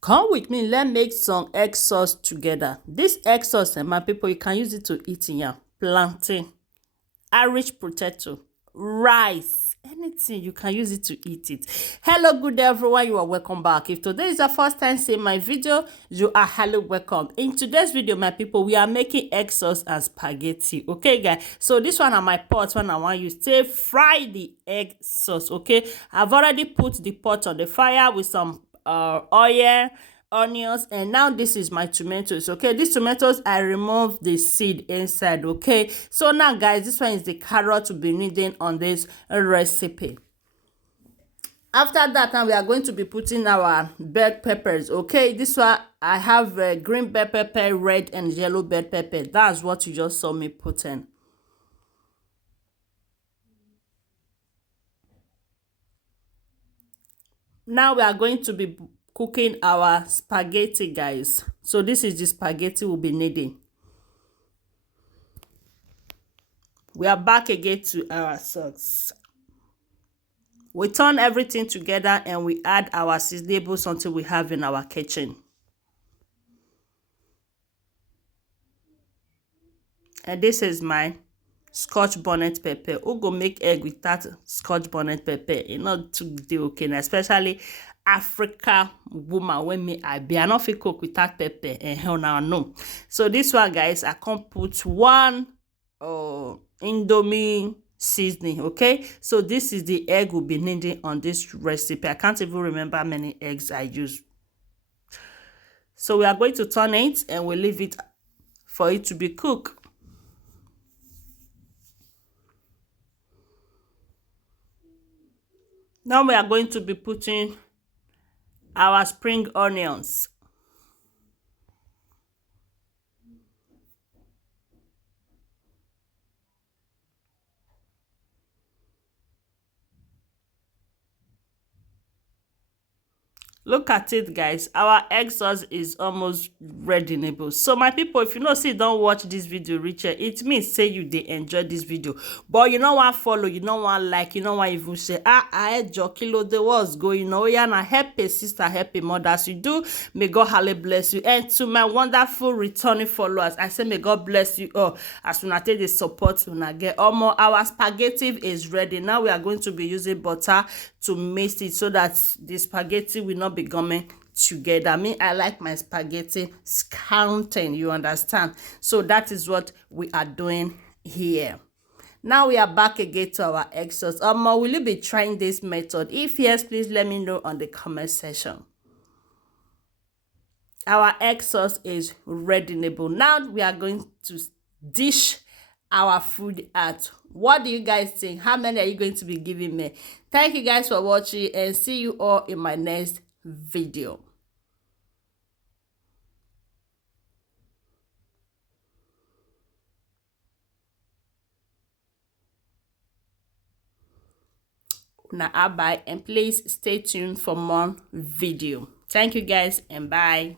Come with me, let's make some egg sauce together. This egg sauce, my people, you can use it to eat yam, plantain, Irish potato, rice, anything. You can use it to eat it. Hello, good day, everyone. You are welcome back. If today is your first time seeing my video, you are highly welcome. In today's video, my people, we are making egg sauce and spaghetti. Okay, guys. So this one are my pot when I want you to fry the egg sauce. Okay, I've already put the pot on the fire with some oil, onions, and now this is my tomatoes. Okay, these tomatoes I removed the seed inside. Okay, so now guys, this one is the carrot we'll be needing on this recipe. After that, now we are going to be putting our bell peppers. Okay, this one I have green bell pepper, red and yellow bell pepper. That's what you just saw me putting. Now we are going to be cooking our spaghetti, guys. So this is the spaghetti we'll be needing. We are back again to our sauce. We turn everything together and we add our seasonings until we have in our kitchen. And this is my Scotch bonnet pepper. Who go make egg with that Scotch bonnet pepper? It's not too okay, especially Africa woman when me I be. I not fit cook with that pepper and hell now no. So this one, guys, I can put one Indomie seasoning. Okay, so this is the egg we'll be needing on this recipe. I can't even remember how many eggs I used. So we are going to turn it and we'll leave it for it to be cooked. Now we are going to be putting our spring onions. Look at it, guys. Our egg sauce is almost ready. So my people, if you know say don't watch this video reach here, it means say you they enjoy this video, but you know what, follow, you know what, like, you know what, even say I kilo the what's going on. Yeah, na help a sister, help a mother as you do. May God highly bless you. And to my wonderful returning followers, I say may God bless you all as we take the support when get our spaghetti is ready. Now we are going to be using butter to mix it so that the spaghetti will not be gumming together. Me, I like my spaghetti scouting, you understand? So that is what we are doing here. Now we are back again to our egg sauce. Will you be trying this method? If yes, please let me know on the comment section. Our egg sauce is ready. Now we are going to dish our food out. What do you guys think? How many are you going to be giving me? Thank you guys for watching and see you all in my next video. Now bye, and please stay tuned for more video. Thank you guys and bye.